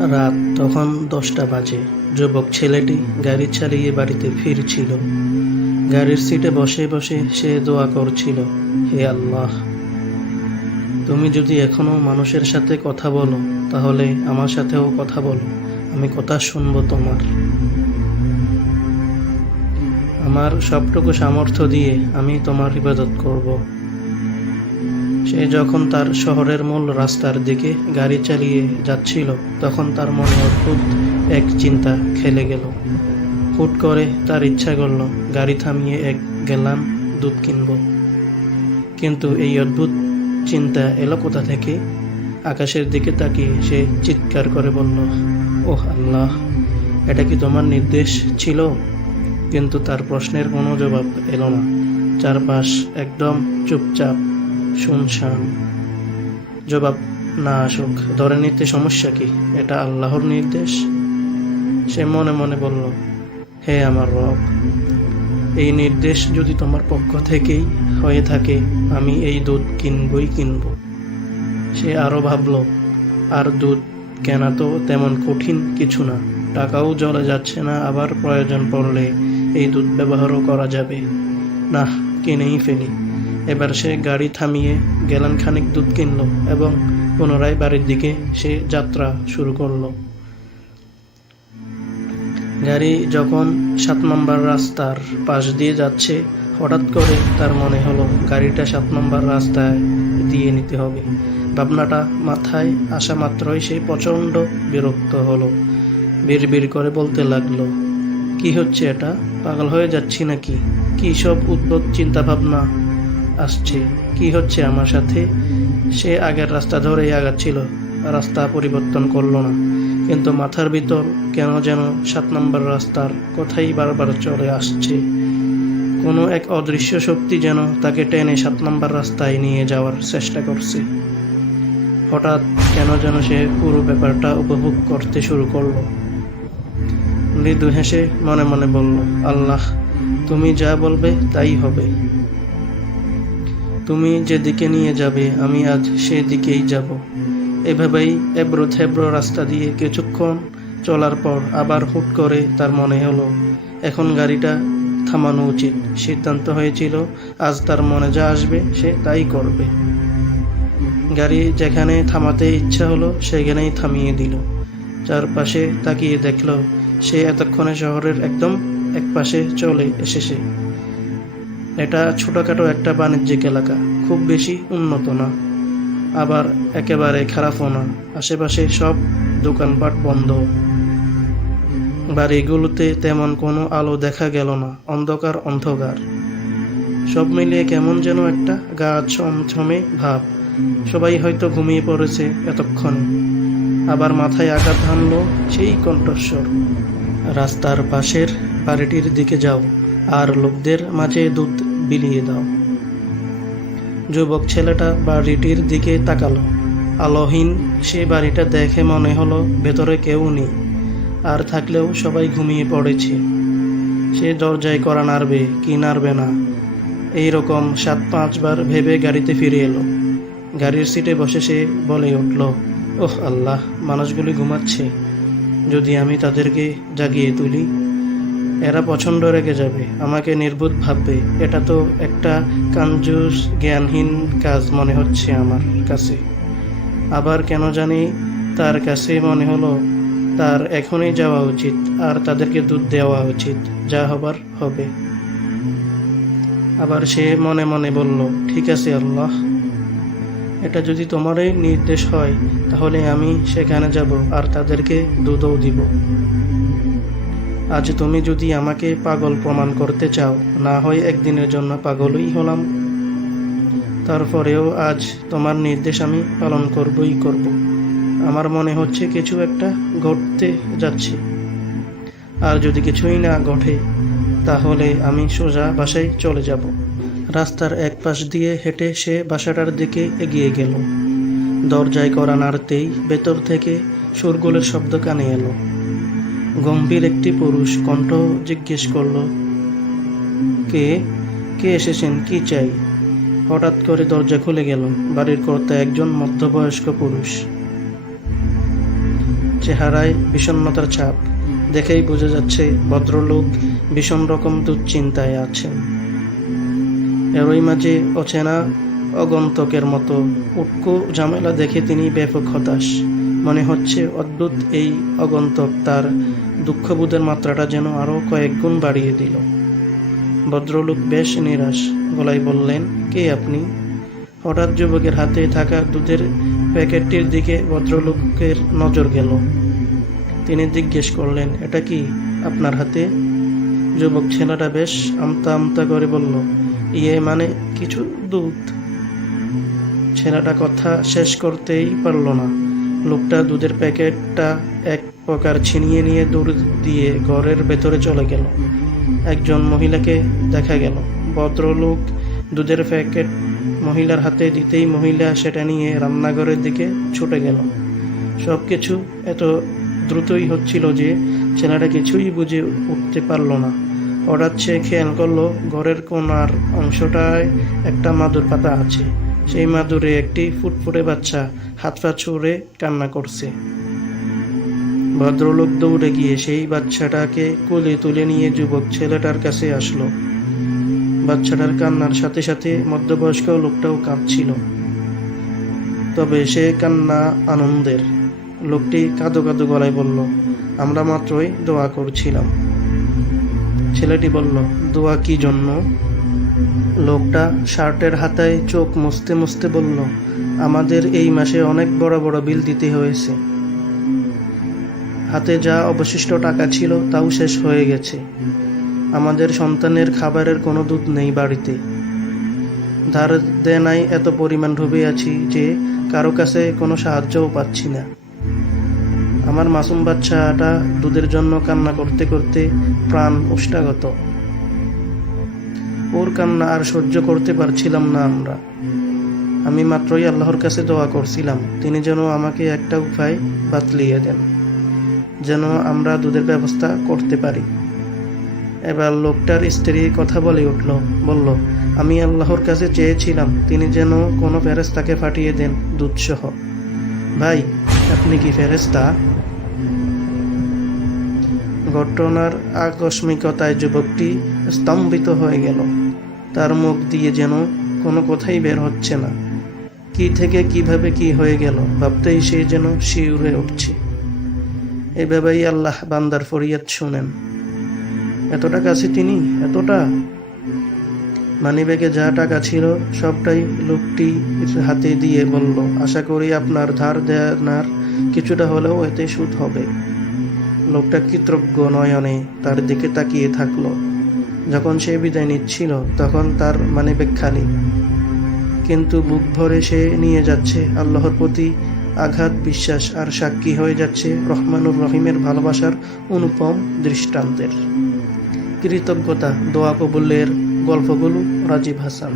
রাত তখন 10টা বাজে। যুবক ছেলেটি গাড়ি চালিয়ে বাড়িতে ফিরছিল। গাড়ির সিটে বসে বসে সে দোয়া করছিল, হে আল্লাহ, তুমি যদি এখনো মানুষের সাথে কথা বলো তাহলে আমার সাথেও কথা বলো। আমি কথা শুনবো তোমার। আমার সবটুকু সামর্থ্য দিয়ে আমি তোমার ইবাদত করব। সে যখন তার শহরের মূল রাস্তার দিকে গাড়ি চালিয়ে যাচ্ছিল তখন তার মনে অদ্ভুত এক চিন্তা খেলে গেল। হুট করে তার ইচ্ছা করল গাড়ি থামিয়ে এক গ্যালান দুধ কিনব। কিন্তু এই অদ্ভুত চিন্তা এলো কোথা থেকে? আকাশের দিকে তাকিয়ে সে চিৎকার করে বলল, ওহ আল্লাহ, এটা কি তোমার নির্দেশ ছিল? কিন্তু তার প্রশ্নের কোনো জবাব এলো না। চারপাশ একদম চুপচাপ, শুনশান। জবাব না আসুক, ধরে নিতে সমস্যা কি? এটা আল্লাহর নির্দেশ। সে মনে মনে বলল, হে আমার রব, এই নির্দেশ যদি তোমার পক্ষ থেকেই হয়ে থাকে আমি এই দুধ কিনবই কিনব। সে আরো ভাবল, আর দুধ কেনা তো তেমন কঠিন কিছু না, টাকাও চলে যাচ্ছে না, আবার প্রয়োজন পড়লে এই দুধ ব্যবহারও করা যাবে। না, কিনেই ফেলি। এবার সে গাড়ি থামিয়ে গ্যালান খানিক দুধ কিনল এবং পুনরায় বাড়ির দিকে সে যাত্রা শুরু করল। গাড়ি যখন 7 নম্বর রাস্তার পাশ দিয়ে যাচ্ছে হঠাৎ করে তার মনে হলো গাড়িটা 7 নম্বর রাস্তায় দিয়ে নিতে হবে। ভাবনাটা মাথায় আসা মাত্রই সে প্রচণ্ড বিরক্ত হলো। বিড়বিড় করে বলতে লাগলো, কি হচ্ছে এটা? পাগল হয়ে যাচ্ছি নাকি? কি সব উদ্ভট চিন্তা ভাবনা আসছে? কি হচ্ছে আমার সাথে? সে আগের রাস্তা ধরেই আগাচ্ছিল, রাস্তা পরিবর্তন করলো না, কিন্তু মাথার ভিতর কেন যেন 7 নম্বর রাস্তার কথাই বারবার চলে আসছে। কোনো এক অদৃশ্য শক্তি যেন তাকে টেনে 7 নম্বর রাস্তায় নিয়ে যাওয়ার চেষ্টা করছে। হঠাৎ কেন যেন সে পুরো ব্যাপারটা উপভোগ করতে শুরু করলো। মৃদু হেসে মনে মনে বলল, আল্লাহ, তুমি যা বলবে তাই হবে। তুমি যেদিকে নিয়ে যাবে আমি আজ সেদিকেই যাব। এভাবেই এবড়ো থেবড়ো রাস্তা দিয়ে কিছুক্ষণ চলার পর আবার হুট করে তার মনে হলো এখন গাড়িটা থামানো উচিত। সিদ্ধান্ত হয়েছিল আজ তার মনে যা আসবে সে তাই করবে। গাড়ি যেখানে থামাতে ইচ্ছা হলো সেখানেই থামিয়ে দিল। চারপাশে তাকিয়ে দেখল সে এতক্ষণে শহরের একদম একপাশে চলে এসেছে। এটা ছোটখাটো একটা বাণিজ্যিক এলাকা, খুব বেশি উন্নত না, আবার একেবারে খারাপও না। আশেপাশে সব দোকানপাট বন্ধ। বাড়িগুলোতে তেমন কোনো আলো দেখা গেল না, অন্ধকার অন্ধকার। সব মিলিয়ে কেমন যেন একটা গা ছমছমে ভাব। সবাই হয়তো ঘুমিয়ে পড়েছে এতক্ষণে। আবার মাথায় আঘাত হানল সেই কণ্ঠস্বর, রাস্তার পাশের বাড়িটির দিকে যাও আর লোকদের মাঝে দুধ বিলিয়ে দাও। যুবক ছেলেটা বাড়িটির দিকে তাকালো। আলোহীন সে বাড়িটা দেখে মনে হলো ভেতরে কেউ নেই, আর থাকলেও সবাই ঘুমিয়ে পড়েছে। সে দরজায় কড়া নাড়বে কি নাড়বে না এইরকম 7-5 বার ভেবে গাড়িতে ফিরে এলো। গাড়ির সিটে বসে সে বলে উঠল, ওহ আল্লাহ, মানুষগুলি ঘুমাচ্ছে। যদি আমি তাদেরকে জাগিয়ে তুলি, এরা প্রচণ্ড রেগে যাবে, আমাকে নির্বোধ ভাববে। এটা তো একটা কাঞ্জুস জ্ঞানহীন কাজ মনে হচ্ছে আমার কাছে। আবার কেন জানি তার কাছে মনে হলো তার এখনই যাওয়া উচিত আর তাদেরকে দুধ দেওয়া উচিত, যা হবার হবে। আবার সে মনে মনে বলল, ঠিক আছে আল্লাহ, এটা যদি তোমারই নির্দেশ হয় তাহলে আমি সেখানে যাব আর তাদেরকে দুধও দিব। আজ তুমি যদি আমাকে পাগল প্রমাণ করতে চাও, না হয় একদিনের জন্য পাগলই হলাম, তারপরেও আজ তোমার নির্দেশ আমি পালন করবই করব। আমার মনে হচ্ছে কিছু একটা ঘটতে যাচ্ছে, আর যদি কিছুই না ঘটে তাহলে আমি সোজা বাসায় চলে যাব। রাস্তার এক পাশ দিয়ে হেঁটে সে বাসাটার দিকে এগিয়ে গেল। দরজায় কড়া নাড়তেই ভেতর থেকে শোরগোলের শব্দ কানে এলো। গম্ভীর একটি পুরুষ কণ্ঠ জিজ্ঞেস করল, কে কে এসেছেন, কি চাই? হঠাৎ করে দরজা খুলে গেল। বাড়ির কর্তা একজন মধ্যবয়স্ক পুরুষ। চেহারায় বিষণ্ণতার ছাপ। দেখেই বোঝা যাচ্ছে ভদ্রলোক ভীষণ রকম দুশ্চিন্তায় আছেন। এরই মাঝে অচেনা আগন্তুকের মতো উটকো ঝামেলা দেখে তিনি ব্যাপক হতাশ। মনে হচ্ছে অদ্ভুত এই আগন্তুক তার দুঃখবোধের মাত্রাটা যেন আরও কয়েক গুণ বাড়িয়ে দিল। ভদ্রলোক বেশ নিরাশ গলায় বললেন, কে আপনি? হঠাৎ যুবকের হাতে থাকা দুধের প্যাকেটটির দিকে ভদ্রলোকের নজর গেল। তিনি জিজ্ঞেস করলেন, এটা কি আপনার হাতে? যুবক ছেলেটা বেশ আমতা আমতা করে বলল, ইয়ে মানে কিছু দুধ। ছেলেটা কথা শেষ করতেই পারল না। লোকটা দুধের প্যাকেটটা এক প্রকার ছিনিয়ে নিয়ে দৌড় দিয়ে ঘরের ভেতরে চলে গেল। একজন মহিলাকে দেখা গেল। ভদ্রলোক দুধের প্যাকেট মহিলার হাতে দিতেই মহিলা সেটা নিয়ে রান্নাঘরের দিকে ছুটে গেল। সব কিছু এত দ্রুতই হচ্ছিল যে ছেলেটা কিছুই বুঝে উঠতে পারল না। হঠাৎ সে খেয়াল করলো ঘরের কোণার অংশটায় একটা মাদুর পাতা আছে। সেই মাদুরে একটি ফুটফুটে বাচ্চা হাত পা ছুড়ে কান্না করছে। ভদ্রলোক দৌড়ে গিয়ে সেই বাচ্চাটাকে কোলে তুলে নিয়ে যুবক ছেলেটার কাছে আসলো। বাচ্চাটার কান্নার সাথে সাথে মধ্যবয়স্ক লোকটাও কাঁদছিল, তবে সে কান্না আনন্দের। লোকটি কাঁদো কাঁদো গলায় বলল, আমরা মাত্রই দোয়া করছিলাম। ছেলেটি বলল, দোয়া কি জন্য? লোকটা শার্টের হাতায় চোখ মুছতে মুছতে বলল, আমাদের এই মাসে অনেক বড় বড় বিল দিতে হয়েছে। হাতে যা অবশিষ্ট টাকা ছিল তাও শেষ হয়ে গেছে। আমাদের সন্তানের খাবারের কোনো দুধ নেই বাড়িতে। ধার দেনায় এত পরিমাণ ডুবে আছি যে কারো কাছে কোনো সাহায্যও পাচ্ছি না। আমার মাসুম বাচ্চাটা দুধের জন্য কান্না করতে করতে প্রাণ উষ্টাগত। ওর কান্না আর সহ্য করতে পারছিলাম না আমরা। আমি মাত্রই আল্লাহর কাছে দোয়া করছিলাম তিনি যেন আমাকে একটা উপায় বাতলিয়ে দেন, যেন আমরা দুধের ব্যবস্থা করতে পারি। এবার লোকটার স্ত্রী কথা বলে উঠল, বলল, আমি আল্লাহর কাছে চেয়েছিলাম তিনি যেন কোনো ফেরেশতাকে পাঠিয়ে দেন দুধসহ। ভাই, আপনি কি ফেরেশতা? ঘটনার আকস্মিকতায় যুবকটি স্তম্ভিত হয়ে গেল। তার মুখ দিয়ে যেন কোনো কথাই বের হচ্ছে না। কি থেকে কিভাবে কি হয়ে গেল ভাবতেই সে যেন শিউরে উঠছে। এভাবেই আল্লাহ বান্দার ফরিয়াদ শুনেন। এতটা কাছে তিনি, এতটা। মানিব্যাগে যা টাকা ছিল সবটাই লোকটি হাতে দিয়ে বলল, আশা করি আপনার ধার দেনার কিছুটা হলেও এতে সুদ হবে। লোকটা কৃতজ্ঞ নয়নে তার দিকে তাকিয়ে থাকলো। যখন সে বিদায় নিচ্ছিল তখন তার মানিব্যাগ খালি, কিন্তু বুক ভরে সে নিয়ে যাচ্ছে আল্লাহর প্রতি আঘাত বিশ্বাস আর সাক্ষী হয়ে যাচ্ছে রহমানুর রহিমের ভালোবাসার অনুপম দৃষ্টান্তের। কৃতজ্ঞতা, দোয়া কবুলের গল্পগুলো রাজীব হাসান।